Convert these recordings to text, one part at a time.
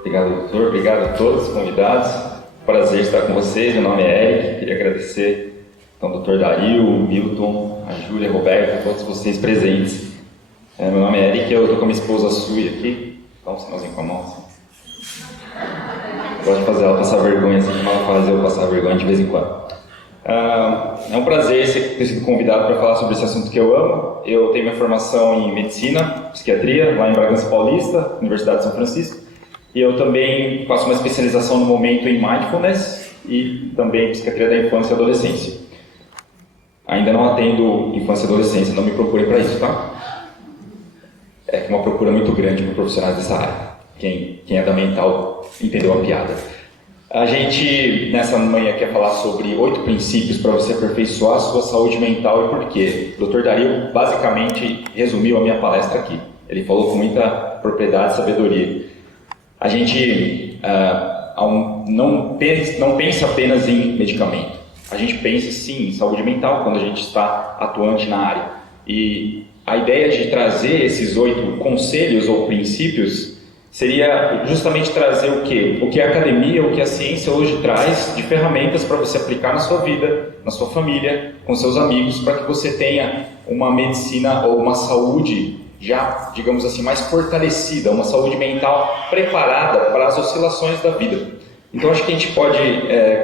Obrigado, doutor. Obrigado a todos os convidados. Prazer estar com vocês. Meu nome é Eric. Queria agradecer ao doutor Dario, o Milton, a Júlia, a Roberta, a todos vocês presentes. Meu nome é Eric, eu estou com a minha esposa Sui aqui. Dá um sinalzinho com a mão. Assim. Gosto de fazer ela passar vergonha, assim como ela faz eu passar vergonha de vez em quando. É um prazer ter sido convidado para falar sobre esse assunto que eu amo. Eu tenho minha formação em medicina, psiquiatria, lá em Bragança Paulista, Universidade de São Francisco. E eu também faço uma especialização no momento em Mindfulness e também psiquiatria da infância e adolescência. Ainda não atendo infância e adolescência, não me procurem para isso, tá? É uma procura muito grande por profissionais dessa área. Quem é da mental entendeu a piada. A gente, nessa manhã, quer falar sobre 8 princípios para você aperfeiçoar a sua saúde mental e por quê. O Dr. Dario basicamente resumiu a minha palestra aqui. Ele falou com muita propriedade e sabedoria. A gente não pensa apenas em medicamento. A gente pensa, sim, em saúde mental quando a gente está atuante na área. E a ideia de trazer esses 8 conselhos ou princípios seria justamente trazer o quê? O que a academia, o que a ciência hoje traz de ferramentas para você aplicar na sua vida, na sua família, com seus amigos, para que você tenha uma medicina ou uma saúde já, digamos assim, mais fortalecida, uma saúde mental preparada para as oscilações da vida. Então acho que a gente pode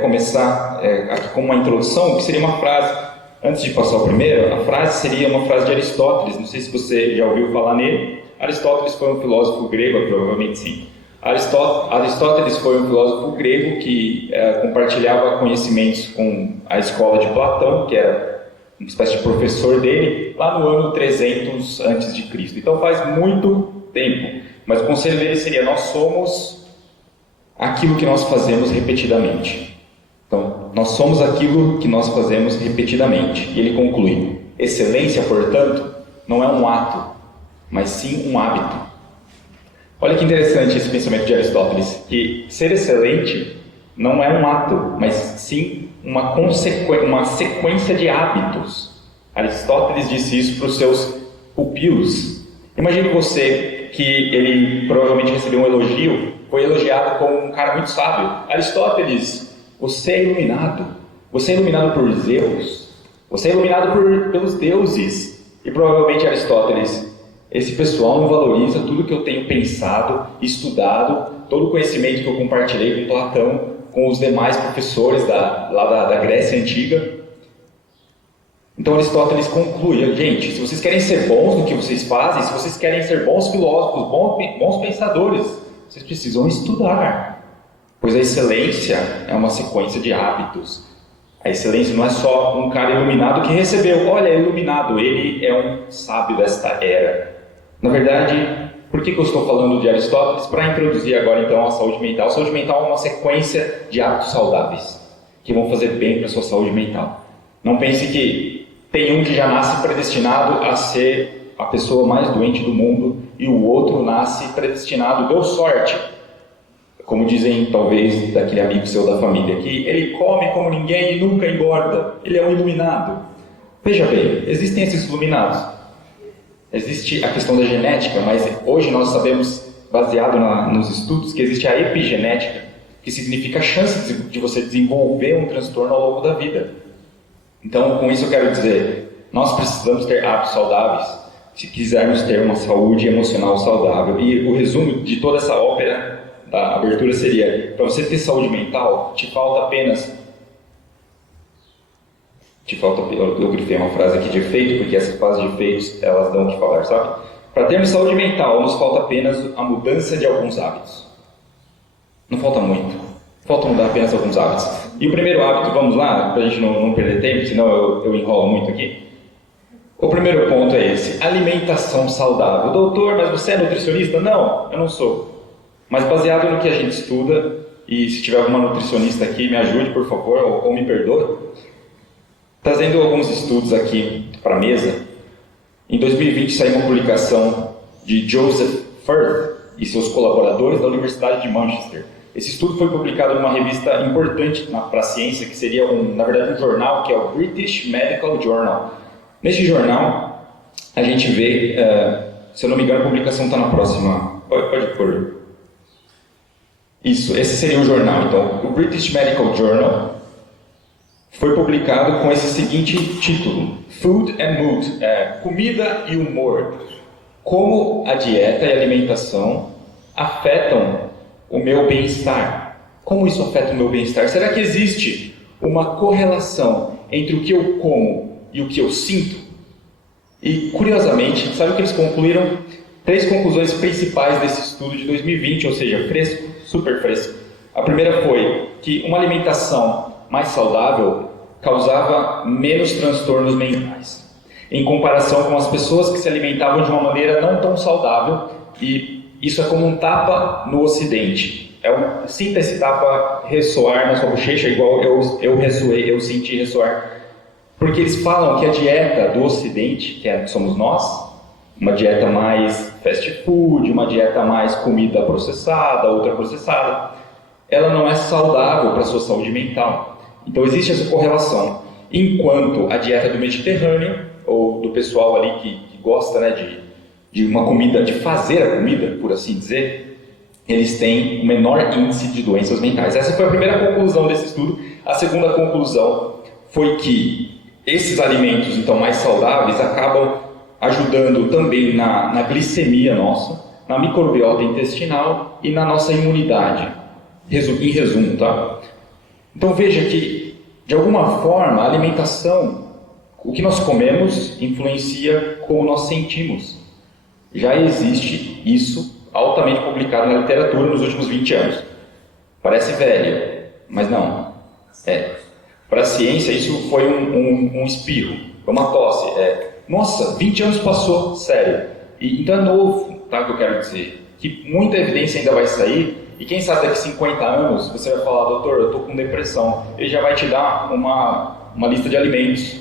começar aqui com uma introdução, que seria uma frase, antes de passar o primeiro, a frase seria uma frase de Aristóteles, não sei se você já ouviu falar nele. Aristóteles foi um filósofo grego, provavelmente sim. Aristóteles foi um filósofo grego que compartilhava conhecimentos com a escola de Platão, que era uma espécie de professor dele, lá no ano 300 a.C. Então faz muito tempo. Mas o conselho dele seria: nós somos aquilo que nós fazemos repetidamente. Então, nós somos aquilo que nós fazemos repetidamente. E ele conclui: excelência, portanto, não é um ato, mas sim um hábito. Olha que interessante esse pensamento de Aristóteles, que ser excelente não é um ato, mas sim uma sequência de hábitos. Aristóteles disse isso para os seus pupilos. Imagine você que ele provavelmente recebeu um elogio, foi elogiado como um cara muito sábio. Aristóteles, você é iluminado. Você é iluminado por Zeus. Você é iluminado pelos deuses. E provavelmente Aristóteles: esse pessoal não valoriza tudo que eu tenho pensado, estudado, todo o conhecimento que eu compartilhei com Platão, com os demais professores lá da Grécia Antiga. Então Aristóteles conclui: gente, se vocês querem ser bons no que vocês fazem, se vocês querem ser bons filósofos, bons pensadores, vocês precisam estudar. Pois a excelência é uma sequência de hábitos. A excelência não é só um cara iluminado que recebeu, olha, é iluminado, ele é um sábio desta era. Na verdade, por que eu estou falando de Aristóteles? Para introduzir agora então a saúde mental. A saúde mental é uma sequência de hábitos saudáveis que vão fazer bem para a sua saúde mental. Não pense que tem um que já nasce predestinado a ser a pessoa mais doente do mundo e o outro nasce predestinado, deu sorte. Como dizem talvez daquele amigo seu da família, que ele come como ninguém e nunca engorda, ele é um iluminado. Veja bem, existem esses iluminados. Existe a questão da genética, mas hoje nós sabemos, baseado nos estudos, que existe a epigenética, que significa a chance de você desenvolver um transtorno ao longo da vida. Então, com isso eu quero dizer, nós precisamos ter hábitos saudáveis se quisermos ter uma saúde emocional saudável. E o resumo de toda essa ópera da abertura seria: para você ter saúde mental, eu grifei uma frase aqui de efeito, porque essas frases de efeitos, elas dão o que falar, sabe? Para termos saúde mental, nos falta apenas a mudança de alguns hábitos. Não falta muito. Falta mudar apenas alguns hábitos. E o primeiro hábito, vamos lá, para a gente não perder tempo, senão eu enrolo muito aqui. O primeiro ponto é esse: alimentação saudável. Doutor, mas você é nutricionista? Não, eu não sou. Mas baseado no que a gente estuda, e se tiver alguma nutricionista aqui, me ajude, por favor, ou me perdoe. Trazendo alguns estudos aqui para a mesa, em 2020 saiu uma publicação de Joseph Firth e seus colaboradores da Universidade de Manchester. Esse estudo foi publicado numa revista importante para a ciência, que seria, na verdade, um jornal, que é o British Medical Journal. Neste jornal, a gente vê, se eu não me engano, a publicação está na próxima. Pode pôr. Isso, esse seria o jornal. Então, o British Medical Journal foi publicado com esse seguinte título: Food and Mood, comida e humor. Como a dieta e a alimentação afetam o meu bem-estar. Como isso afeta o meu bem-estar? Será que existe uma correlação entre o que eu como e o que eu sinto? E, curiosamente, sabe o que eles concluíram? 3 conclusões principais desse estudo de 2020, ou seja, fresco, super fresco. A primeira foi que uma alimentação mais saudável causava menos transtornos mentais, em comparação com as pessoas que se alimentavam de uma maneira não tão saudável, e isso é como um tapa no ocidente. Sinta esse tapa ressoar na sua bochecha, igual eu senti ressoar, porque eles falam que a dieta do ocidente, que somos nós, uma dieta mais fast food, uma dieta mais comida processada, ultraprocessada, ela não é saudável para a sua saúde mental. Então existe essa correlação. Enquanto a dieta do Mediterrâneo, ou do pessoal ali que gosta, né, de uma comida, de fazer a comida, por assim dizer, eles têm o menor índice de doenças mentais. Essa foi a primeira conclusão desse estudo. A segunda conclusão foi que esses alimentos, então, mais saudáveis, acabam ajudando também na glicemia nossa, na microbiota intestinal e na nossa imunidade. Em resumo, tá? Então veja que, de alguma forma, a alimentação, o que nós comemos, influencia como nós sentimos. Já existe isso altamente publicado na literatura nos últimos 20 anos. Parece velho, mas não. Para a ciência, isso foi um espirro, foi uma tosse. Nossa, 20 anos passou, sério. Então é novo, tá, que eu quero dizer. Que muita evidência ainda vai sair, e quem sabe daqui a 50 anos você vai falar: doutor, eu estou com depressão. Ele já vai te dar uma lista de alimentos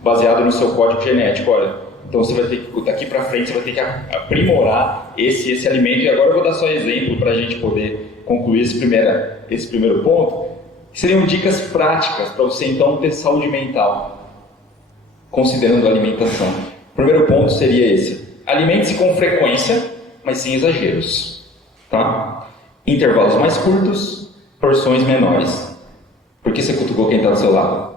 baseado no seu código genético. Olha, então você vai ter que, daqui para frente, você vai ter que aprimorar esse alimento. E agora eu vou dar só exemplo para a gente poder concluir esse primeiro ponto. Seriam dicas práticas para você então ter saúde mental, considerando a alimentação. O primeiro ponto seria esse: alimente-se com frequência, mas sem exageros, tá? Intervalos mais curtos, porções menores. Por que você cutucou quem está do seu lado?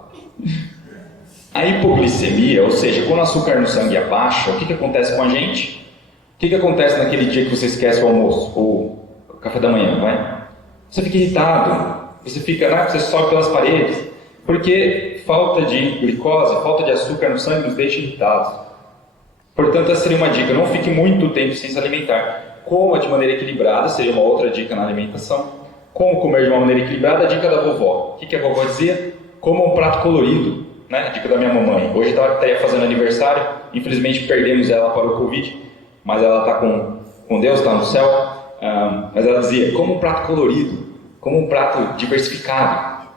A hipoglicemia, ou seja, quando o açúcar no sangue abaixa, o que acontece com a gente? O que acontece naquele dia que você esquece o almoço, ou o café da manhã, vai? Você fica irritado, você sobe pelas paredes, porque falta de glicose, falta de açúcar no sangue nos deixa irritados. Portanto, essa seria uma dica: não fique muito tempo sem se alimentar. Coma de maneira equilibrada, seria uma outra dica na alimentação. Como comer de uma maneira equilibrada? A dica da vovó. O que a vovó dizia? Coma um prato colorido, né? A dica da minha mamãe. Hoje ela está fazendo aniversário, infelizmente perdemos ela para o Covid, mas ela está com Deus, está no céu. Mas ela dizia: coma um prato colorido, coma um prato diversificado.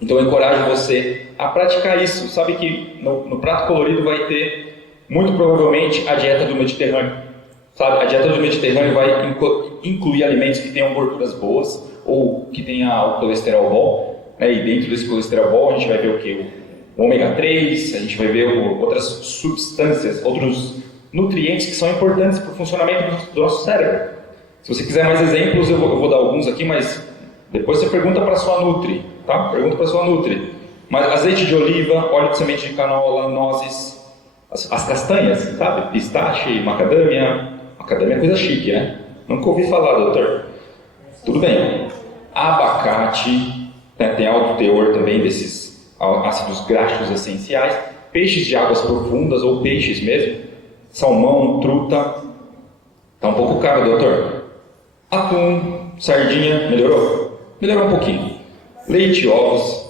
Então eu encorajo você a praticar isso. Sabe que no prato colorido vai ter, muito provavelmente, a dieta do Mediterrâneo. Sabe? A dieta do Mediterrâneo vai incluir alimentos que tenham gorduras boas ou que tenham o colesterol bom, né? E dentro desse colesterol bom a gente vai ver o que? O ômega 3, a gente vai ver outras substâncias, outros nutrientes que são importantes para o funcionamento do nosso cérebro. Se você quiser mais exemplos, eu vou dar alguns aqui, mas depois você pergunta para a sua Nutri, tá? Pergunta para a sua Nutri. Mas azeite de oliva, óleo de semente de canola, nozes, as castanhas, sabe? Pistache, macadâmia. Macadâmia é coisa chique, né? Nunca ouvi falar, doutor. Tudo bem. Abacate, né? Tem alto teor também desses ácidos graxos essenciais. Peixes de águas profundas, ou peixes mesmo. Salmão, truta. Tá um pouco caro, doutor. Atum, sardinha, melhorou? Melhorou um pouquinho. Leite, ovos.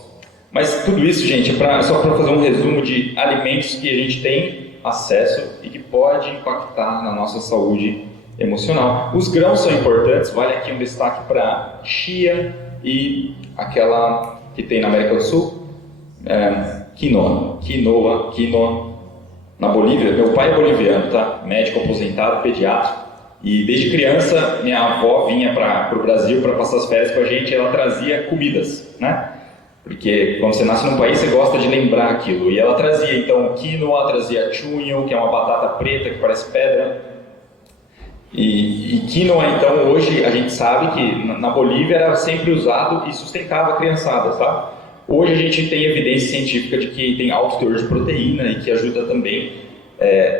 Mas tudo isso, gente, só para fazer um resumo de alimentos que a gente tem acesso e que pode impactar na nossa saúde emocional. Os grãos são importantes, vale aqui um destaque para chia e aquela que tem na América do Sul, quinoa. Na Bolívia, meu pai é boliviano, tá? Médico aposentado, pediatra, e desde criança minha avó vinha para o Brasil para passar as férias com a gente, e ela trazia comidas, né? Porque quando você nasce num país, você gosta de lembrar aquilo. E ela trazia, então, quinoa, trazia chunho, que é uma batata preta que parece pedra. E quinoa, então, hoje a gente sabe que na Bolívia era sempre usado e sustentava a criançada, tá? Hoje a gente tem evidência científica de que tem alto teor de proteína e que ajuda também,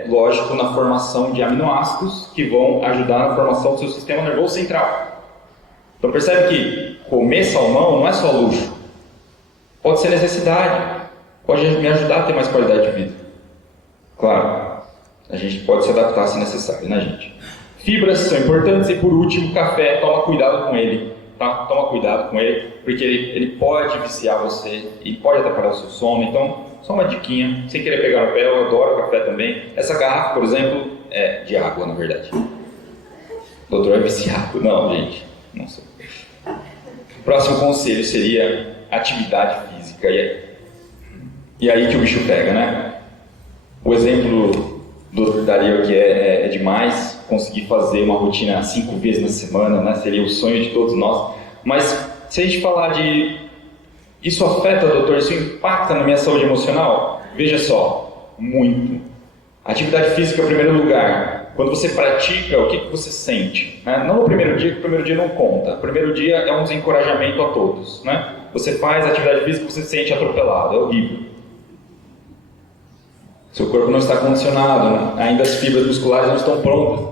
lógico, na formação de aminoácidos que vão ajudar na formação do seu sistema nervoso central. Então percebe que comer salmão não é só luxo, pode ser necessidade, pode me ajudar a ter mais qualidade de vida. Claro, a gente pode se adaptar se necessário, né, gente? Fibras são importantes e, por último, café, toma cuidado com ele, tá? Toma cuidado com ele, porque ele pode viciar você e pode atrapalhar o seu sono. Então, só uma diquinha, sem querer pegar no pé, eu adoro café também. Essa garrafa, por exemplo, é de água, na verdade. O doutor é viciado. Não, gente, não sei. O próximo conselho seria atividade física. E aí que o bicho pega, né? O exemplo do Dr. Dario que é demais, conseguir fazer uma rotina 5 vezes na semana, né? Seria o sonho de todos nós. Mas se a gente falar de isso afeta, doutor, isso impacta na minha saúde emocional? Veja só, muito. Atividade física em primeiro lugar. Quando você pratica, o que você sente? Não no primeiro dia, que o primeiro dia não conta. O primeiro dia é um desencorajamento a todos, né? Você faz atividade física e você se sente atropelado, é horrível. Seu corpo não está condicionado, ainda as fibras musculares não estão prontas.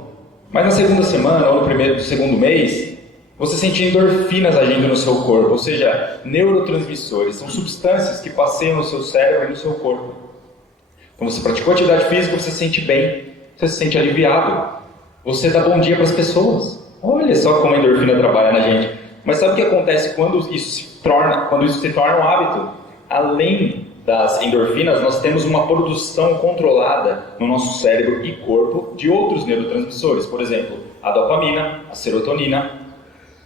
Mas na segunda semana ou no segundo mês, você sente endorfinas agindo no seu corpo, ou seja, neurotransmissores, são substâncias que passeiam no seu cérebro e no seu corpo. Então você praticou atividade física, você se sente bem, você se sente aliviado, você dá bom dia para as pessoas. Olha só como a endorfina trabalha na gente. Mas sabe o que acontece quando isso se torna um hábito? Além das endorfinas, nós temos uma produção controlada no nosso cérebro e corpo de outros neurotransmissores, por exemplo, a dopamina, a serotonina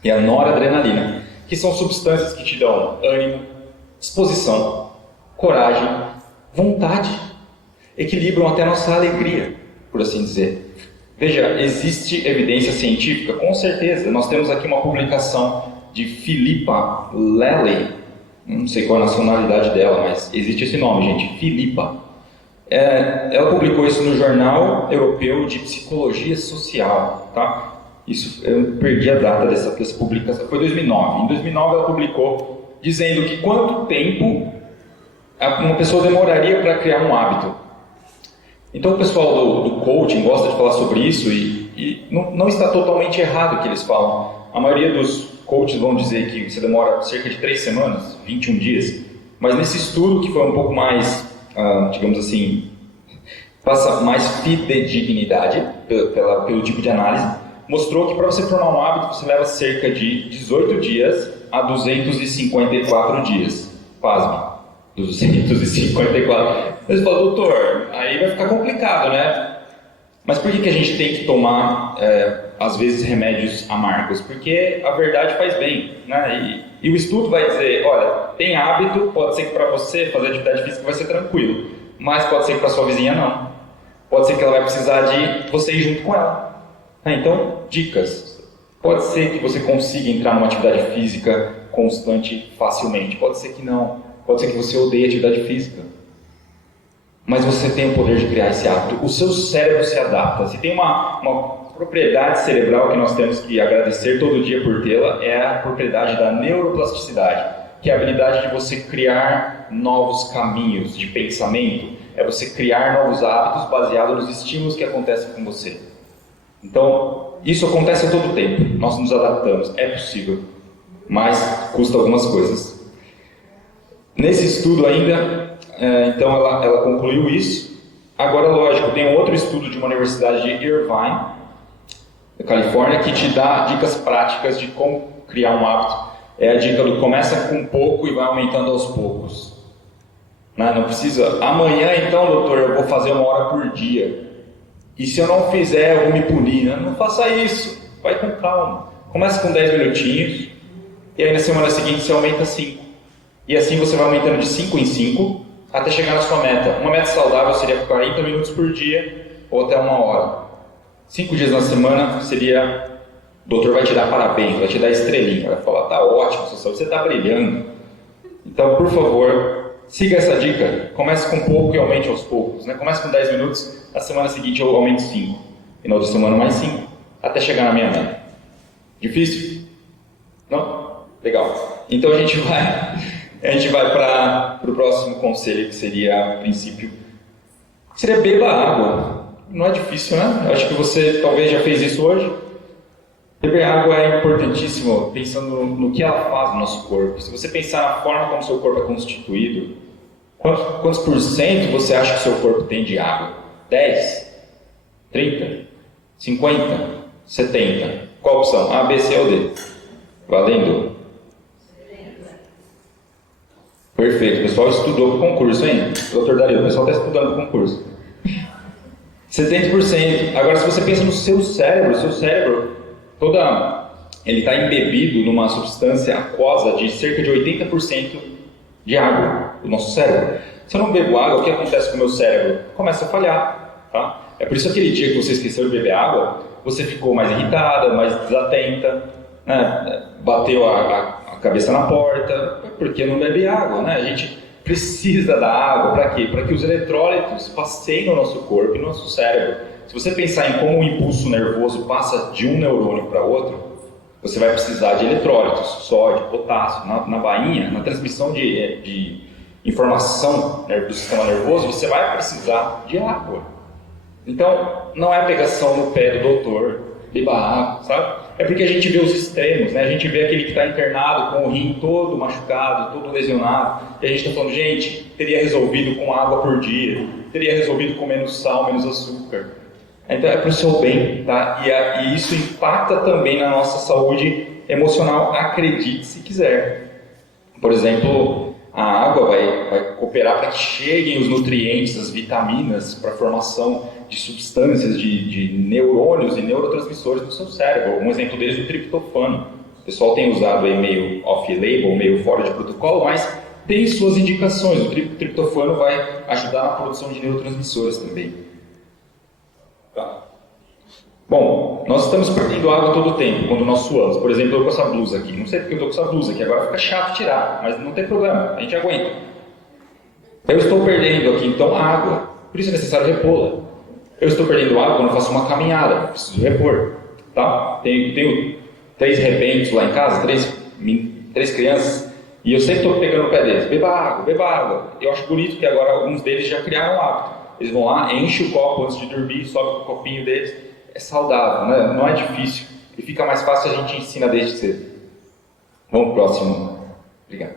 e a noradrenalina, que são substâncias que te dão ânimo, disposição, coragem, vontade, equilibram até a nossa alegria, por assim dizer. Veja, existe evidência científica? Com certeza. Nós temos aqui uma publicação de Philippa Lally, não sei qual é a nacionalidade dela, mas existe esse nome, gente, Philippa. Ela publicou isso no Jornal Europeu de Psicologia Social, tá? Isso, eu perdi a data dessa publicação, foi 2009. Em 2009 ela publicou dizendo que quanto tempo uma pessoa demoraria para criar um hábito. Então o pessoal do coaching gosta de falar sobre isso e não está totalmente errado o que eles falam. A maioria dos coaches vão dizer que você demora cerca de 3 semanas, 21 dias, mas nesse estudo que foi um pouco mais, digamos assim, passa mais fidedignidade pelo tipo de análise, mostrou que para você formar um hábito você leva cerca de 18 dias a 254 dias. Pasme, 254. Você fala, doutor, aí vai ficar complicado, né? Mas por que a gente tem que tomar, às vezes, remédios amargos? Porque a verdade faz bem, né? E o estudo vai dizer, olha, tem hábito, pode ser que para você fazer atividade física vai ser tranquilo, mas pode ser que para sua vizinha não. Pode ser que ela vai precisar de você ir junto com ela. Então, dicas. Pode ser que você consiga entrar numa atividade física constante facilmente, pode ser que não. Pode ser que você odeie atividade física. Mas você tem o poder de criar esse hábito. O seu cérebro se adapta. Se tem uma propriedade cerebral que nós temos que agradecer todo dia por tê-la, é a propriedade da neuroplasticidade, que é a habilidade de você criar novos caminhos de pensamento, é você criar novos hábitos baseados nos estímulos que acontecem com você. Então, isso acontece a todo tempo. Nós nos adaptamos. É possível. Mas custa algumas coisas. Nesse estudo ainda, então ela concluiu isso. Agora, lógico, tem um outro estudo de uma universidade de Irvine, da Califórnia, que te dá dicas práticas de como criar um hábito. É a dica do começa com pouco e vai aumentando aos poucos. Não precisa, amanhã então, doutor, eu vou fazer 1 hora por dia. E se eu não fizer, eu vou me punir. Não faça isso, vai com calma. Começa com 10 minutinhos, e aí na semana seguinte você aumenta 5. E assim você vai aumentando de 5 em 5 até chegar na sua meta. Uma meta saudável seria 40 minutos por dia ou até 1 hora. 5 dias na semana seria... O doutor vai te dar parabéns, vai te dar estrelinha, vai falar, tá ótimo, você está brilhando. Então, por favor, siga essa dica. Comece com pouco e aumente aos poucos. Comece com 10 minutos, na semana seguinte eu aumento 5. E na outra semana mais 5. até chegar na minha meta. Difícil? Não? Legal. Então a gente vai para o próximo conselho, que seria princípio. Seria beba água. Não é difícil, né? Eu acho que você talvez já fez isso hoje. Beber água é importantíssimo, pensando no que ela faz no nosso corpo. Se você pensar na forma como o seu corpo é constituído, quantos por cento você acha que o seu corpo tem de água? 10? 30? 50? 70? Qual opção? A, B, C ou D? Valendo? Perfeito, o pessoal estudou para o concurso, hein? Doutor Dario, o pessoal está estudando para o concurso. 70%. Agora, se você pensa no seu cérebro, ele está embebido numa substância aquosa de cerca de 80% de água, do nosso cérebro. Se eu não bebo água, o que acontece com o meu cérebro? Começa a falhar, tá? É por isso que aquele dia que você esqueceu de beber água, você ficou mais irritada, mais desatenta, né? Bateu a cabeça na porta, porque não bebe água, né? A gente precisa da água, para quê? Para que os eletrólitos passeiem no nosso corpo e no nosso cérebro. Se você pensar em como o impulso nervoso passa de um neurônio para outro, você vai precisar de eletrólitos, sódio, potássio. Na bainha, na transmissão de informação do sistema nervoso, você vai precisar de água. Então, não é pegação no pé do doutor, beba água, sabe? É porque a gente vê os extremos, né? A gente vê aquele que está internado com o rim todo machucado, todo lesionado, e a gente está falando, gente, teria resolvido com água por dia, teria resolvido com menos sal, menos açúcar. Então é para o seu bem, tá? E isso impacta também na nossa saúde emocional, acredite se quiser. Por exemplo, a água vai cooperar para que cheguem os nutrientes, as vitaminas, para a formação de substâncias, de neurônios e neurotransmissores no seu cérebro. Um exemplo deles é o triptofano. O pessoal tem usado aí meio off-label, meio fora de protocolo, mas tem suas indicações. O triptofano vai ajudar na produção de neurotransmissores também. Tá. Bom, nós estamos perdendo água todo o tempo quando nós suamos. Por exemplo, eu estou com essa blusa aqui. Não sei porque eu estou com essa blusa aqui. Agora fica chato tirar, mas não tem problema. A gente aguenta. Eu estou perdendo aqui, então, água. Por isso é necessário repô-la. Eu estou perdendo água quando eu faço uma caminhada. Preciso repor. Tá? Tenho 3 rebentos lá em casa, 3 crianças. E eu sempre estou pegando o pé deles. Beba água, beba água. Eu acho bonito que agora alguns deles já criaram um hábito. Eles vão lá, enchem o copo antes de dormir, sobe com o copinho deles. É saudável, né? Não é difícil. E fica mais fácil, a gente ensina desde cedo. Vamos pro próximo. Obrigado.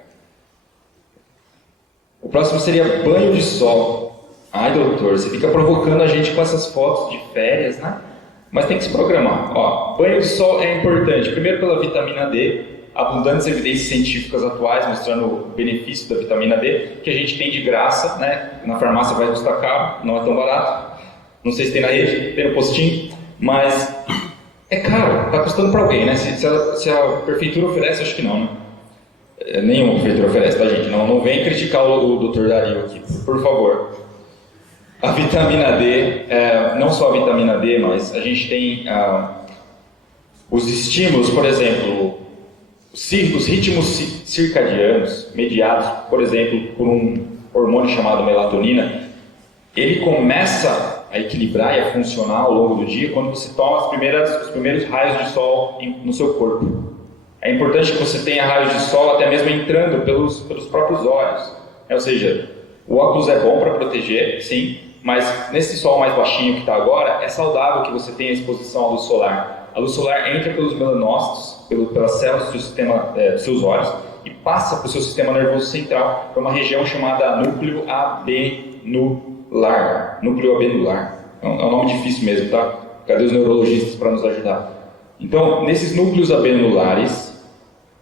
O próximo seria banho de sol. Ai, doutor, você fica provocando a gente com essas fotos de férias, né? Mas tem que se programar. Ó, banho de sol é importante. Primeiro pela vitamina D. Abundantes evidências científicas atuais mostrando o benefício da vitamina D, que a gente tem de graça, né? Na farmácia vai custar caro, não é tão barato. Não sei se tem na rede, tem no postinho, mas é caro, está custando para alguém, né? Se a prefeitura oferece, acho que não, né? Nenhuma prefeitura oferece, tá, gente? Não vem criticar o Dr. Dario aqui, por favor. A vitamina D, não só a vitamina D, mas a gente tem os estímulos, por exemplo, os ritmos circadianos, mediados, por exemplo, por um hormônio chamado melatonina, ele começa a equilibrar e a funcionar ao longo do dia quando você toma os primeiros raios de sol no seu corpo. É importante que você tenha raios de sol até mesmo entrando pelos próprios olhos. Ou seja, o óculos é bom para proteger, sim, mas nesse sol mais baixinho que está agora, é saudável que você tenha exposição à luz solar. A luz solar entra pelos melanócitos, pelas células do sistema, dos seus olhos, e passa para o seu sistema nervoso central, para uma região chamada núcleo abenular. Núcleo abenular. É um nome difícil mesmo, tá? Cadê os neurologistas para nos ajudar? Então, nesses núcleos abenulares,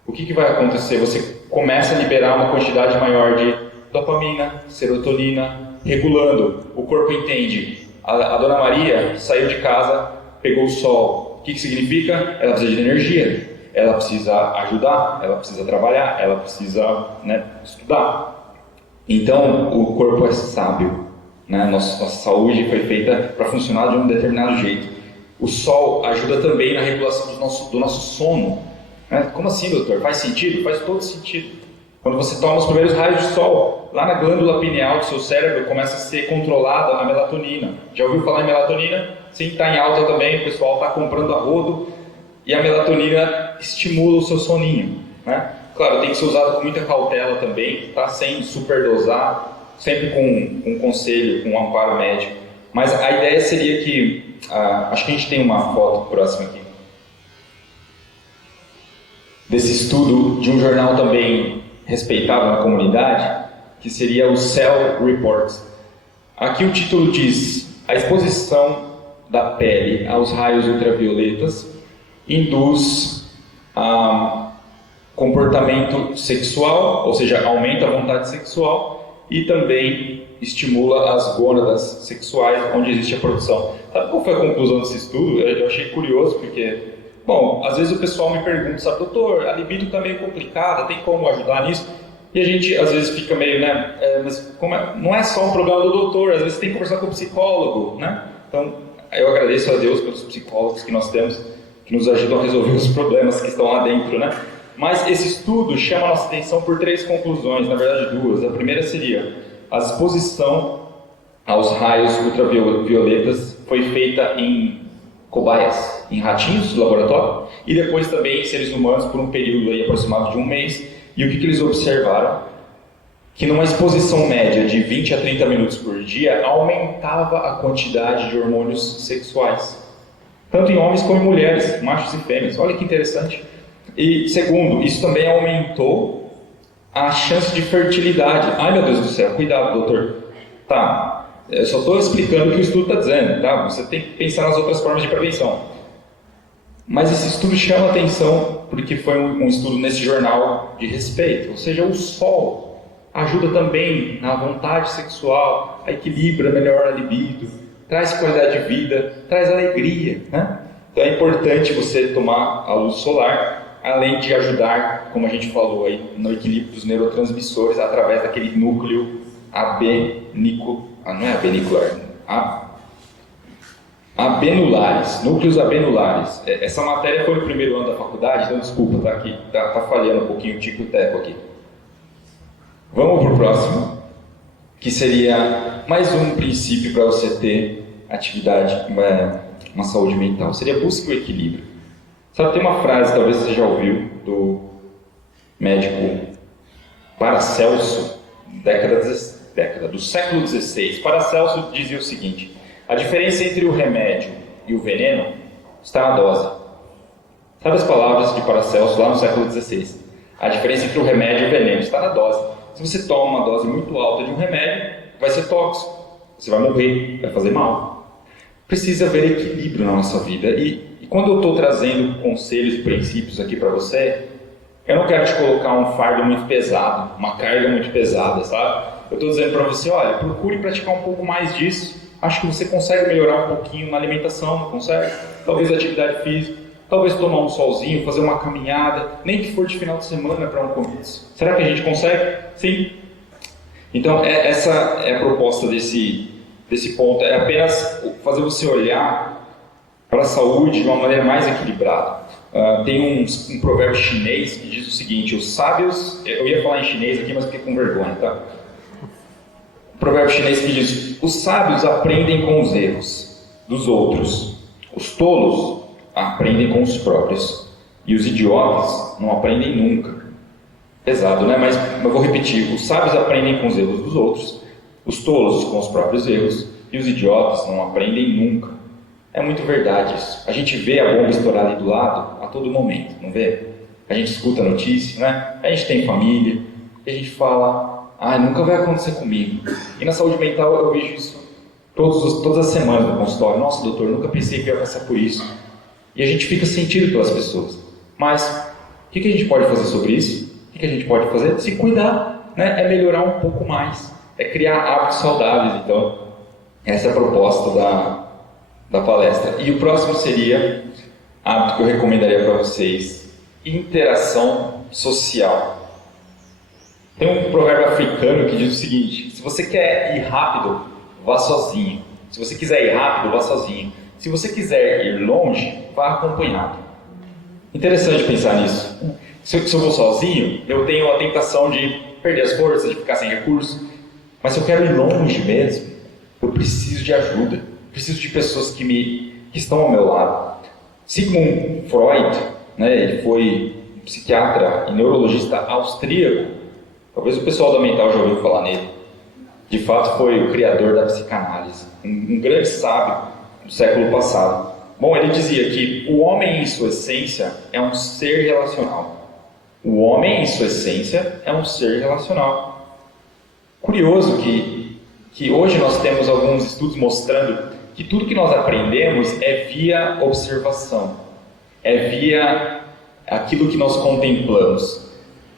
o que vai acontecer? Você começa a liberar uma quantidade maior de dopamina, serotonina, regulando. O corpo entende. A Dona Maria saiu de casa, pegou o sol. O que significa? Ela precisa de energia, ela precisa ajudar, ela precisa trabalhar, ela precisa, né, estudar. Então, o corpo é sábio, né? Nossa saúde foi feita para funcionar de um determinado jeito. O sol ajuda também na regulação do nosso sono. Né? Como assim, doutor? Faz sentido? Faz todo sentido. Quando você toma os primeiros raios de sol, lá na glândula pineal do seu cérebro começa a ser controlada a melatonina. Já ouviu falar em melatonina? sim, está em alta também, o pessoal está comprando a rodo, e a melatonina estimula o seu soninho, né? Claro, tem que ser usado com muita cautela também, tá? Sem superdosar, sempre com conselho, com amparo médico. Mas a ideia seria que, acho que a gente tem uma foto próxima aqui, desse estudo de um jornal também respeitado na comunidade, que seria o Cell Report. Aqui o título diz: a exposição da pele aos raios ultravioletas induz comportamento sexual, ou seja, aumenta a vontade sexual e também estimula as gônadas sexuais onde existe a produção. Sabe qual foi a conclusão desse estudo? Eu achei curioso porque, bom, às vezes o pessoal me pergunta, sabe, doutor, a libido está meio complicada, tem como ajudar nisso? E a gente às vezes fica meio, né, mas não é só um problema do doutor, às vezes tem que conversar com o psicólogo, né? Então, eu agradeço a Deus pelos psicólogos que nós temos, que nos ajudam a resolver os problemas que estão lá dentro, né? Mas esse estudo chama a nossa atenção por 3 conclusões, na verdade 2. A primeira seria: a exposição aos raios ultravioletas foi feita em cobaias, em ratinhos do laboratório, e depois também em seres humanos por um período aí aproximado de 1 mês. E o que eles observaram? Que numa exposição média de 20 a 30 minutos por dia, aumentava a quantidade de hormônios sexuais, tanto em homens como em mulheres, machos e fêmeas. Olha que interessante. E segundo, isso também aumentou a chance de fertilidade. Ai, meu Deus do céu, cuidado, doutor. Tá, eu só estou explicando o que o estudo está dizendo, tá? Você tem que pensar nas outras formas de prevenção. Mas esse estudo chama atenção porque foi um estudo nesse jornal de respeito. Ou seja, o sol ajuda também na vontade sexual, equilibra melhor a libido, traz qualidade de vida, traz alegria, né? Então é importante você tomar a luz solar, além de ajudar, como a gente falou aí, no equilíbrio dos neurotransmissores através daquele núcleo abenulares, núcleos abenulares. Essa matéria foi no primeiro ano da faculdade, então desculpa, tá aqui, tá falhando um pouquinho o tico e teco aqui. Vamos para o próximo, que seria mais um princípio para você ter atividade, uma saúde mental. Seria busque o equilíbrio. Sabe, tem uma frase, talvez você já ouviu, do médico Paracelso, do século XVI. Paracelso dizia o seguinte: a diferença entre o remédio e o veneno está na dose. Sabe as palavras de Paracelso lá no século XVI? A diferença entre o remédio e o veneno está na dose. Se você toma uma dose muito alta de um remédio, vai ser tóxico. Você vai morrer, vai fazer mal. Precisa haver equilíbrio na nossa vida. E quando eu estou trazendo conselhos e princípios aqui para você, eu não quero te colocar um fardo muito pesado, uma carga muito pesada, sabe? Eu estou dizendo para você, olha, procure praticar um pouco mais disso. Acho que você consegue melhorar um pouquinho na alimentação, não consegue? Talvez atividade física, talvez tomar um solzinho, fazer uma caminhada, nem que for de final de semana para um convite. Será que a gente consegue? Sim. Então, essa é a proposta desse ponto, é apenas fazer você olhar para a saúde de uma maneira mais equilibrada. Tem um provérbio chinês que diz o seguinte: os sábios, eu ia falar em chinês aqui, mas fiquei com vergonha, tá? Provérbio chinês que diz: os sábios aprendem com os erros dos outros, os tolos aprendem com os próprios, e os idiotas não aprendem nunca. Pesado, né? Mas eu vou repetir: os sábios aprendem com os erros dos outros, os tolos com os próprios erros, e os idiotas não aprendem nunca. É muito verdade isso. A gente vê a bomba estourar ali do lado a todo momento, não vê? A gente escuta a notícia, né? A gente tem família, e a gente fala: nunca vai acontecer comigo. E na saúde mental eu vejo isso todas as semanas no consultório. Nossa, doutor, nunca pensei que ia passar por isso. E a gente fica sentido pelas pessoas. Mas o que a gente pode fazer sobre isso? O que a gente pode fazer? Se cuidar, né? É melhorar um pouco mais. É criar hábitos saudáveis. Então, essa é a proposta da palestra. E o próximo seria hábito que eu recomendaria para vocês: interação social. Tem um provérbio africano que diz o seguinte: se você quer ir rápido, vá sozinho. Se você quiser ir rápido, vá sozinho. Se você quiser ir longe, vá acompanhado. Interessante pensar nisso. Se eu vou sozinho, eu tenho a tentação de perder as forças, de ficar sem recursos. Mas se eu quero ir longe mesmo, eu preciso de ajuda. preciso de pessoas que estão ao meu lado. Sigmund Freud, né, ele foi psiquiatra e neurologista austríaco. Talvez o pessoal da Mental já ouviu falar nele. De fato, foi o criador da psicanálise, um grande sábio do século passado. Bom, ele dizia que o homem, em sua essência, é um ser relacional. O homem, em sua essência, é um ser relacional. Curioso que hoje nós temos alguns estudos mostrando que tudo que nós aprendemos é via observação, é via aquilo que nós contemplamos.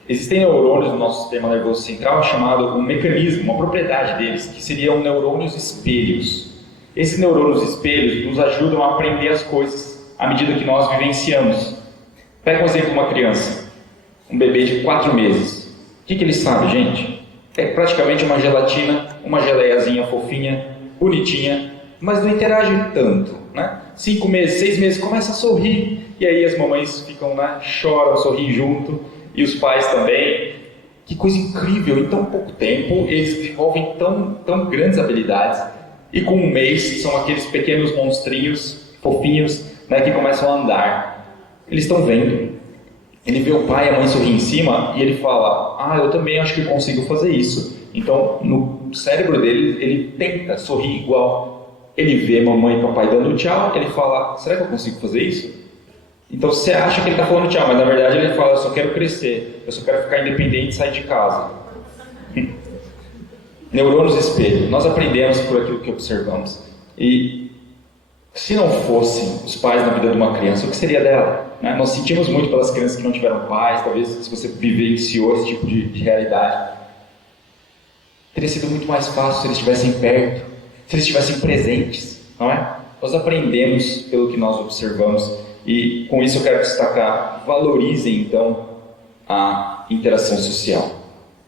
Existem neurônios no nosso sistema nervoso central chamado um mecanismo, uma propriedade deles, que seriam neurônios espelhos. Esses neurônios espelhos nos ajudam a aprender as coisas à medida que nós vivenciamos. Pega um exemplo de uma criança, um bebê de 4 meses. O que ele sabe, gente? É praticamente uma gelatina, uma geleiazinha fofinha, bonitinha, mas não interage tanto, né? 5 meses, 6 meses, começa a sorrir, e aí as mamães ficam lá, choram, sorriem junto, e os pais também. Que coisa incrível, em tão pouco tempo eles desenvolvem tão grandes habilidades, e com um mês são aqueles pequenos monstrinhos fofinhos, né, que começam a andar. Eles estão vendo. Ele vê o pai e a mãe sorrir em cima e ele fala: eu também acho que consigo fazer isso. Então no cérebro dele ele tenta sorrir igual. Ele vê mamãe e papai dando tchau, ele fala: será que eu consigo fazer isso? Então você acha que ele está falando tchau, mas na verdade ele fala: eu só quero crescer, eu só quero ficar independente e sair de casa. Neurônios espelho. Nós aprendemos por aquilo que observamos. E se não fossem os pais na vida de uma criança, o que seria dela? Né? Nós sentimos muito pelas crianças que não tiveram pais, talvez se você vivenciou esse tipo de realidade. Teria sido muito mais fácil se eles estivessem perto, se eles estivessem presentes, não é? Nós aprendemos pelo que nós observamos e com isso eu quero destacar: valorizem então a interação social.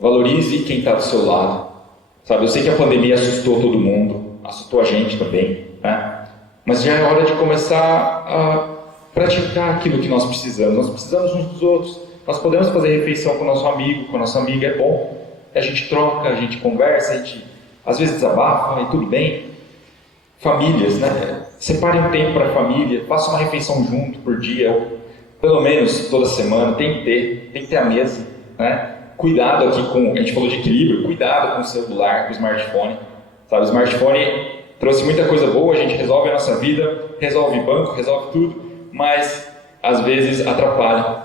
Valorize quem está do seu lado. Sabe, eu sei que a pandemia assustou todo mundo, assustou a gente também, né? Mas já é hora de começar a praticar aquilo que nós precisamos. Nós precisamos uns dos outros. Nós podemos fazer refeição com o nosso amigo, com a nossa amiga, é bom. A gente troca, a gente conversa, a gente às vezes desabafa e tudo bem. Famílias, né? Separe um tempo para a família, faça uma refeição junto por dia, ou pelo menos toda semana, tem que ter a mesa, né? Cuidado aqui com, a gente falou de equilíbrio, cuidado com o celular, com o smartphone. Sabe, o smartphone trouxe muita coisa boa, a gente resolve a nossa vida, resolve banco, resolve tudo, mas às vezes atrapalha.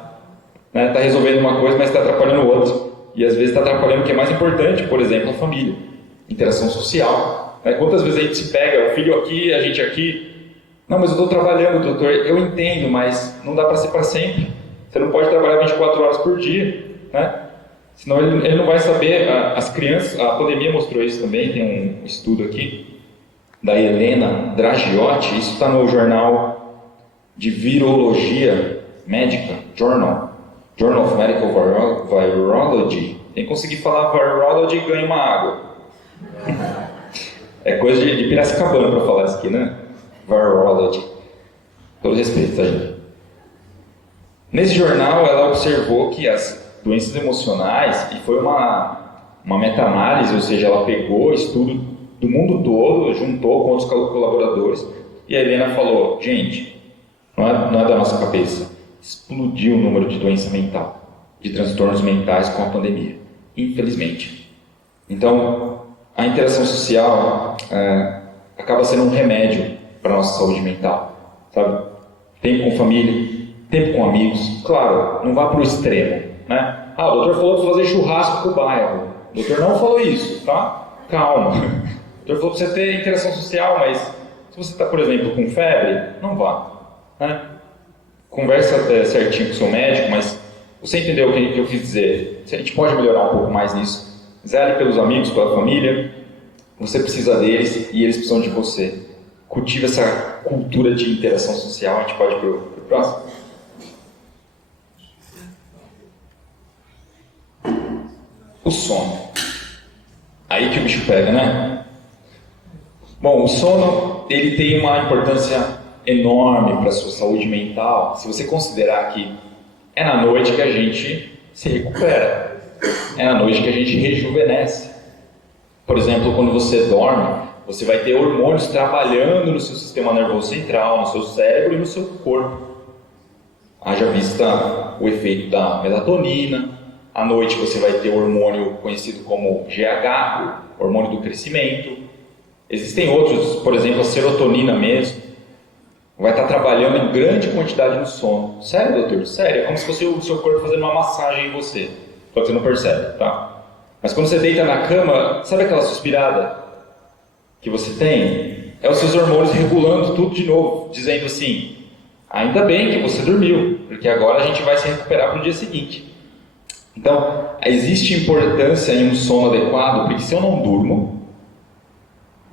Né? Está resolvendo uma coisa, mas está atrapalhando outra. E às vezes está atrapalhando o que é mais importante, por exemplo, a família. Interação social. Né? Quantas vezes a gente se pega, o filho aqui, a gente aqui. Não, mas eu estou trabalhando, doutor. Eu entendo, mas não dá para ser para sempre. Você não pode trabalhar 24 horas por dia, né? Senão ele não vai saber. As crianças, a pandemia mostrou isso também, tem um estudo aqui da Helena Dragiotti, isso está no jornal de virologia médica, Journal of Medical Virology. Quem conseguir falar virology ganha uma água. É coisa de Piracicabana para falar isso aqui, né? Virology. Todo respeito, tá, gente? Nesse jornal, ela observou que as doenças emocionais, e foi uma meta-análise, ou seja, ela pegou estudo do mundo todo, juntou com outros colaboradores, e a Helena falou: gente, não é da nossa cabeça, explodiu o número de doença mental, de transtornos mentais com a pandemia, infelizmente. Então, a interação social acaba sendo um remédio para a nossa saúde mental, sabe? Tempo com família, tempo com amigos, claro, não vá para o extremo, né? O doutor falou para fazer churrasco com o bairro, o doutor não falou isso, tá? Calma. O doutor falou para você ter interação social, mas se você está, por exemplo, com febre, não vá, né? Conversa certinho com o seu médico, mas você entendeu o que eu quis dizer. A gente pode melhorar um pouco mais nisso. Zele pelos amigos, pela família, você precisa deles e eles precisam de você. Cultiva essa cultura de interação social. A gente pode ir para o próximo? O sono. Aí que o bicho pega, né? Bom, o sono, ele tem uma importância enorme para a sua saúde mental, se você considerar que é na noite que a gente se recupera, é na noite que a gente rejuvenesce. Por exemplo, quando você dorme, Você vai ter hormônios trabalhando no seu sistema nervoso central, no seu cérebro e no seu corpo. Haja vista o efeito da melatonina. À noite você vai ter o hormônio conhecido como GH, o hormônio do crescimento. Existem outros, por exemplo, a serotonina mesmo. Vai estar trabalhando em grande quantidade no sono. Sério, doutor? Sério. É como se fosse o seu corpo fazendo uma massagem em você. Só que você não percebe, tá? Mas quando você deita na cama, sabe aquela suspirada que você tem? É os seus hormônios regulando tudo de novo, dizendo assim, ainda bem que você dormiu, porque agora a gente vai se recuperar para o dia seguinte. Então, existe importância em um sono adequado, porque se eu não durmo,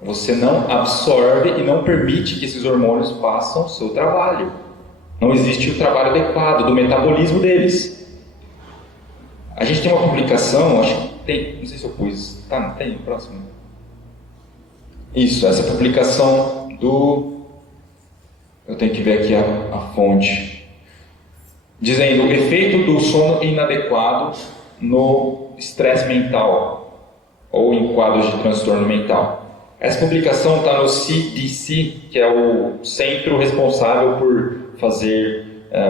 você não absorve e não permite que esses hormônios façam o seu trabalho. Não existe o trabalho adequado do metabolismo deles. A gente tem uma publicação, acho que tem, não sei se eu pus, tá, não tem, próximo. Isso, essa publicação do... Eu tenho que ver aqui a fonte. Dizendo o efeito do sono inadequado no estresse mental ou em quadros de transtorno mental. Essa publicação está no CDC, que é o centro responsável por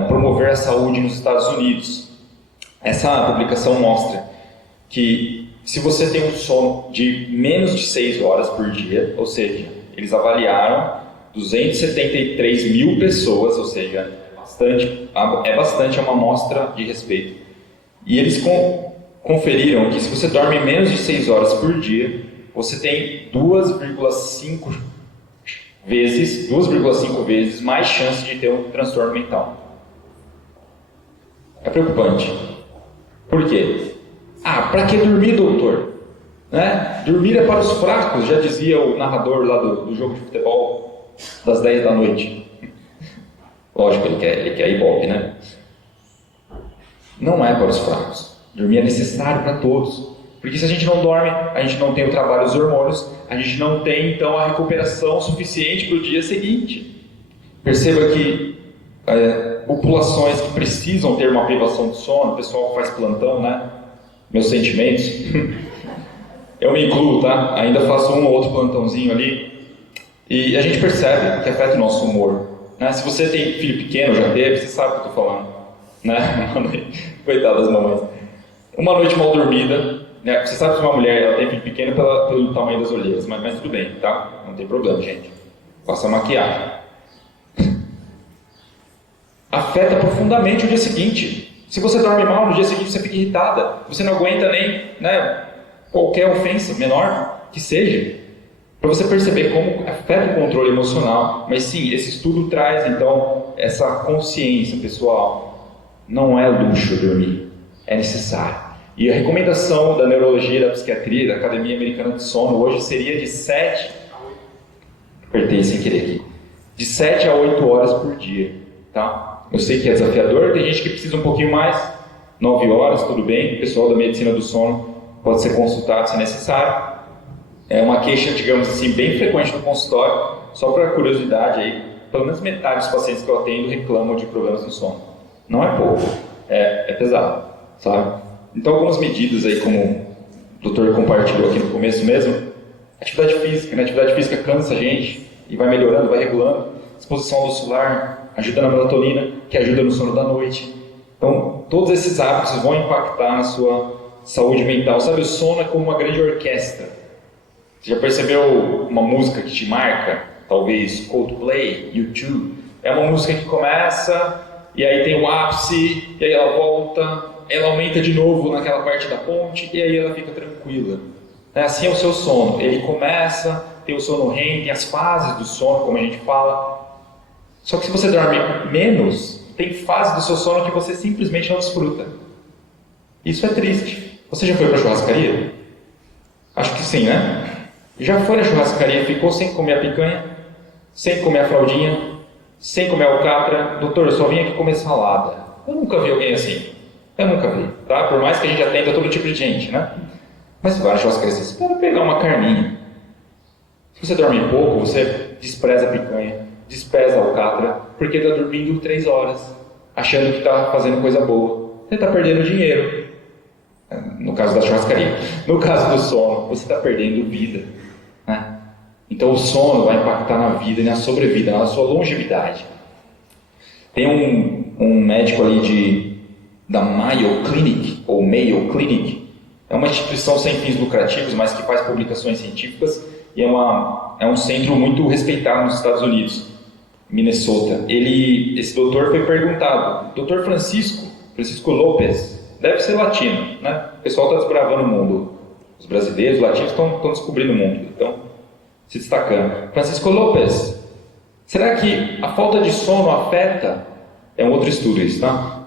promover a saúde nos Estados Unidos. Essa publicação mostra que se você tem um sono de menos de 6 horas por dia, ou seja, eles avaliaram 273 mil pessoas, ou seja, é bastante, é uma amostra de respeito. E eles conferiram que se você dorme menos de 6 horas por dia, você tem 2,5 vezes mais chance de ter um transtorno mental. É preocupante. Por quê? Para que dormir, doutor? Né? Dormir é para os fracos, já dizia o narrador lá do jogo de futebol das 10 da noite. Lógico, ele quer ibope, né? Não é para os fracos. Dormir é necessário para todos. Porque se a gente não dorme, a gente não tem o trabalho dos hormônios, a gente não tem, então, a recuperação suficiente para o dia seguinte. Perceba que populações que precisam ter uma privação de sono, o pessoal que faz plantão, né? Meus sentimentos. Eu me incluo, tá? Ainda faço um ou outro plantãozinho ali. E a gente percebe que afeta o nosso humor. Né? Se você tem filho pequeno, já teve, você sabe o que eu estou falando. Né? Coitada das mamães. Uma noite mal dormida. Né? Você sabe que uma mulher ela tem filho pequeno pelo tamanho das olheiras, mas tudo bem, tá? Não tem problema, gente. Faça maquiagem. Afeta profundamente o dia seguinte. Se você dorme mal, no dia seguinte você fica irritada. Você não aguenta nem qualquer ofensa, menor que seja. Para você perceber como afeta o controle emocional. Mas sim, esse estudo traz então essa consciência pessoal. Não é luxo dormir, é necessário. E a recomendação da neurologia, da psiquiatria, da Academia Americana de Sono hoje seria de 7 a 8 horas por dia, tá? Eu sei que é desafiador, tem gente que precisa um pouquinho mais, 9 horas, tudo bem, o pessoal da medicina do sono pode ser consultado se necessário. É uma queixa, digamos assim, bem frequente no consultório, só para curiosidade aí, pelo menos metade dos pacientes que eu atendo reclamam de problemas no sono. Não é pouco, é pesado, sabe? Então, algumas medidas aí, como o doutor compartilhou aqui no começo mesmo, atividade física, né? Atividade física cansa a gente e vai melhorando, vai regulando. Exposição ao solar ajuda na melatonina, que ajuda no sono da noite. Então, todos esses hábitos vão impactar na sua saúde mental. Sabe, o sono é como uma grande orquestra. Você já percebeu uma música que te marca? Talvez Coldplay, U2. É uma música que começa, e aí tem o ápice, e aí ela volta, ela aumenta de novo naquela parte da ponte, e aí ela fica tranquila. Assim é o seu sono. Ele começa, tem o sono REM, tem as fases do sono, como a gente fala. Só que se você dorme menos, tem fases do seu sono que você simplesmente não desfruta. Isso é triste. Você já foi para a churrascaria? Acho que sim, né? Já foi na churrascaria, ficou sem comer a picanha, sem comer a fraldinha, sem comer a alcatra. Doutor, eu só vim aqui comer salada. Eu nunca vi alguém assim. Eu nunca vi, tá? Por mais que a gente atenda todo tipo de gente, né? Mas vai na churrascaria, você espera pegar uma carninha. Se você dorme pouco, você despreza a picanha, despreza a alcatra, porque está dormindo 3 horas, achando que está fazendo coisa boa. Você está perdendo dinheiro. No caso da churrascaria. No caso do sono, você está perdendo vida. Né? Então o sono vai impactar na vida e na sobrevida, na sua longevidade. Tem um médico ali da Mayo Clinic, ou Mayo Clinic, é uma instituição sem fins lucrativos, mas que faz publicações científicas e é um centro muito respeitado nos Estados Unidos, Minnesota. Esse doutor foi perguntado, Dr. Francisco Lopes, deve ser latino, né? O pessoal está desbravando o mundo, os brasileiros, os latinos estão descobrindo o mundo, então se destacando. Francisco Lopes, será que a falta de sono afeta, é um outro estudo isso, tá?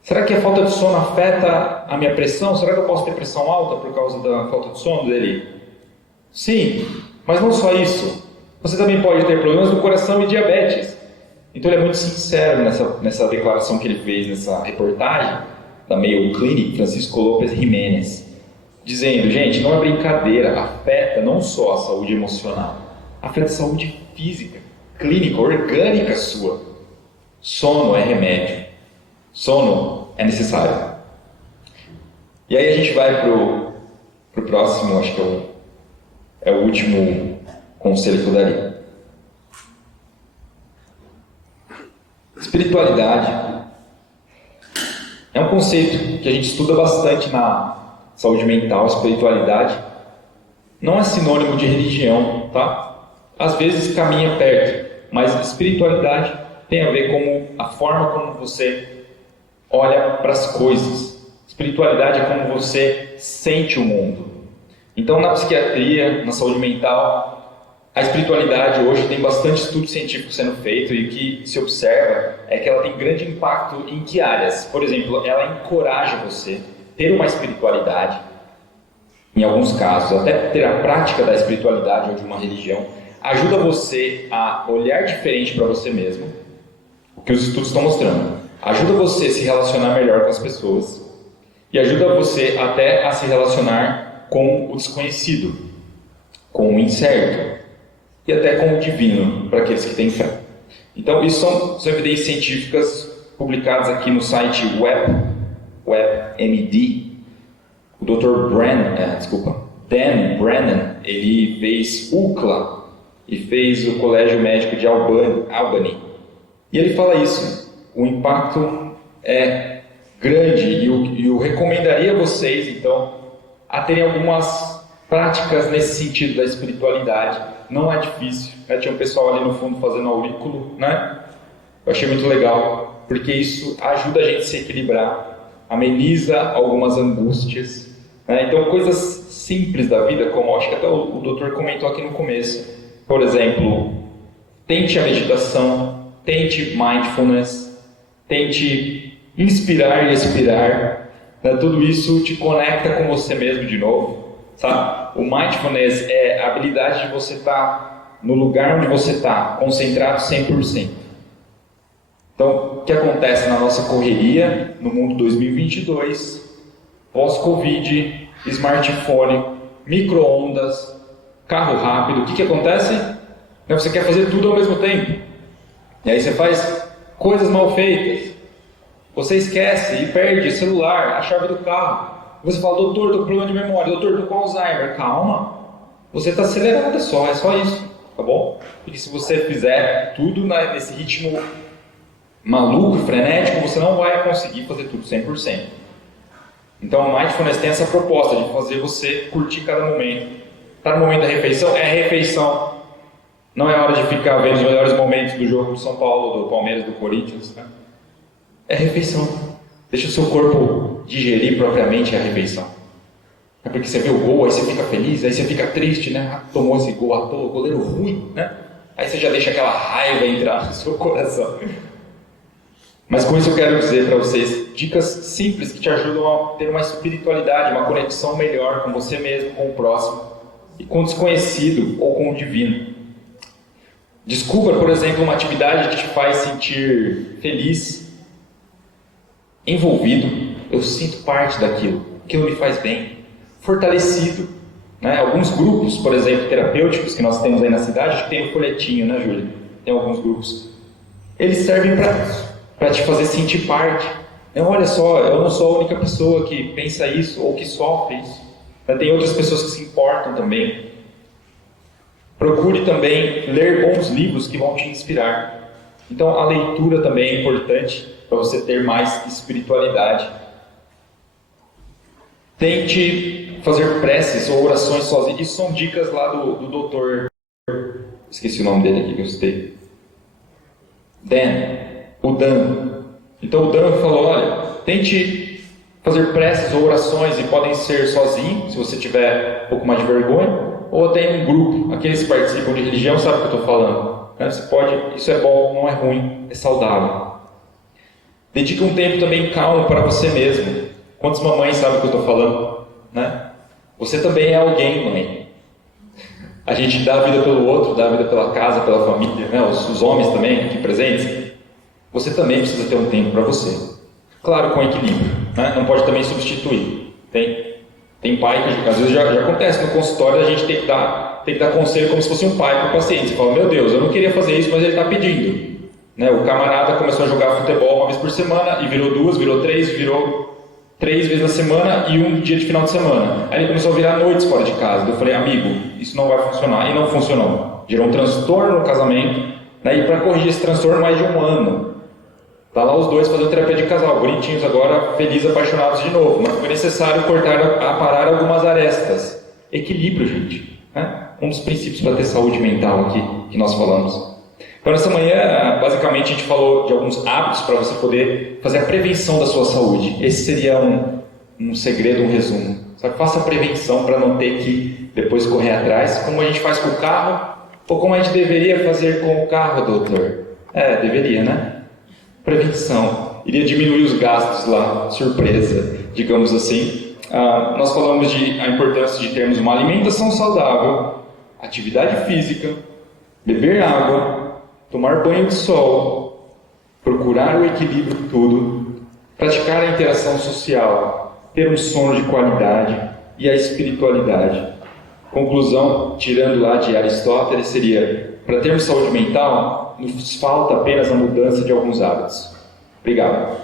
Será que a falta de sono afeta a minha pressão? Será que eu posso ter pressão alta por causa da falta de sono dele? Sim, mas não só isso. Você também pode ter problemas do coração e diabetes. Então ele é muito sincero nessa declaração que ele fez, nessa reportagem da Mayo Clinic, Francisco Lopes Jiménez, dizendo, gente, não é brincadeira, afeta não só a saúde emocional, afeta a saúde física, clínica, orgânica sua. Sono é remédio. Sono é necessário. E aí a gente vai pro próximo, acho que é o último conselho que eu daria. Espiritualidade é um conceito que a gente estuda bastante na saúde mental. Espiritualidade não é sinônimo de religião, tá? Às vezes caminha perto, mas espiritualidade tem a ver com a forma como você olha para as coisas. Espiritualidade é como você sente o mundo. Então, na psiquiatria, na saúde mental, a espiritualidade hoje tem bastante estudo científico sendo feito e o que se observa é que ela tem grande impacto em que áreas? Por exemplo, ela encoraja você a ter uma espiritualidade, em alguns casos, até ter a prática da espiritualidade ou de uma religião, ajuda você a olhar diferente para você mesmo, o que os estudos estão mostrando. Ajuda você a se relacionar melhor com as pessoas e ajuda você até a se relacionar com o desconhecido, com o incerto e até com o divino, para aqueles que têm fé. Então, isso são evidências científicas publicadas aqui no site WebMD. O Dr. Dan Brennan, ele fez UCLA e fez o Colégio Médico de Albany. E ele fala isso. O impacto é grande e eu recomendaria a vocês, então, a terem algumas práticas nesse sentido da espiritualidade. Não é difícil, né? Tinha um pessoal ali no fundo fazendo aurículo, né? Eu achei muito legal, porque isso ajuda a gente a se equilibrar, ameniza algumas angústias, né? Então, coisas simples da vida, como acho que até o doutor comentou aqui no começo. Por exemplo, tente a meditação, tente mindfulness, tente inspirar e expirar, né? Tudo isso te conecta com você mesmo de novo, sabe? O mindfulness é a habilidade de você estar no lugar onde você está, concentrado 100%. Então, o que acontece na nossa correria no mundo 2022, pós-Covid, smartphone, micro-ondas, carro rápido, o que acontece? Você quer fazer tudo ao mesmo tempo. E aí você faz coisas mal feitas. Você esquece e perde o celular, a chave do carro. Você fala, doutor, estou com problema de memória, doutor, estou com Alzheimer. Calma, você está acelerado, é só isso, tá bom? Porque se você fizer tudo nesse ritmo maluco, frenético, você não vai conseguir fazer tudo 100%. Então, o Mindfulness tem essa proposta de fazer você curtir cada momento. Está no momento da refeição? É a refeição. Não é hora de ficar vendo os melhores momentos do jogo do São Paulo, do Palmeiras, do Corinthians, né? É refeição. Deixa o seu corpo digerir propriamente a refeição. É porque você vê o gol, aí você fica feliz, aí você fica triste, né? Ah, tomou esse gol à toa, goleiro ruim, né? Aí você já deixa aquela raiva entrar no seu coração. Mas com isso eu quero dizer para vocês dicas simples que te ajudam a ter uma espiritualidade, uma conexão melhor com você mesmo, com o próximo, e com o desconhecido ou com o divino. Descubra, por exemplo, uma atividade que te faz sentir feliz, envolvido. Eu sinto parte daquilo, aquilo me faz bem, fortalecido, né? Alguns grupos, por exemplo, terapêuticos que nós temos aí na cidade, acho que tem um folhetinho, né, Júlia? Tem alguns grupos. Eles servem para te fazer sentir parte. Olha só, eu não sou a única pessoa que pensa isso ou que sofre isso. Tem outras pessoas que se importam também. Procure também ler bons livros que vão te inspirar. Então, a leitura também é importante para você ter mais espiritualidade. Tente fazer preces ou orações sozinho. Isso são dicas lá do doutor... Esqueci o nome dele aqui, gostei. O Dan. Então o Dan falou, olha, tente fazer preces ou orações, e podem ser sozinho, se você tiver um pouco mais de vergonha, ou até em um grupo. Aqueles que participam de religião sabem o que eu estou falando. Você pode, isso é bom, não é ruim, é saudável. Dedique um tempo também calmo para você mesmo. Quantas mamães sabem o que eu estou falando? Né? Você também é alguém, mãe. A gente dá a vida pelo outro, dá a vida pela casa, pela família, né? Os homens também aqui presentes. Você também precisa ter um tempo para você. Claro, com equilíbrio, né? Não pode também substituir. Tem pai que às vezes já acontece no consultório, a gente tem que dar conselho como se fosse um pai para o paciente. Você fala, meu Deus, eu não queria fazer isso, mas ele está pedindo. Né? O camarada começou a jogar futebol uma vez por semana, e virou 2, virou 3, virou 3 vezes na semana e um dia de final de semana. Aí ele começou a virar noites fora de casa. Eu falei, amigo, isso não vai funcionar. E não funcionou. Gerou um transtorno no casamento. Né? E para corrigir esse transtorno, mais de 1 ano. Tá lá os dois fazendo terapia de casal, bonitinhos agora, felizes, apaixonados de novo. Mas foi necessário parar algumas arestas. Equilíbrio, gente. Né? Um dos princípios para ter saúde mental aqui, que nós falamos. Então, nessa manhã, basicamente, a gente falou de alguns hábitos para você poder fazer a prevenção da sua saúde. Esse seria um segredo, um resumo. Sabe? Faça a prevenção para não ter que depois correr atrás, como a gente faz com o carro, ou como a gente deveria fazer com o carro, doutor. Deveria, né? Prevenção. Iria diminuir os gastos lá, surpresa, digamos assim. Nós falamos a importância de termos uma alimentação saudável, atividade física, beber água, tomar banho de sol, procurar o equilíbrio de tudo, praticar a interação social, ter um sono de qualidade e a espiritualidade. Conclusão, tirando lá de Aristóteles, seria, para termos saúde mental, nos falta apenas a mudança de alguns hábitos. Obrigado.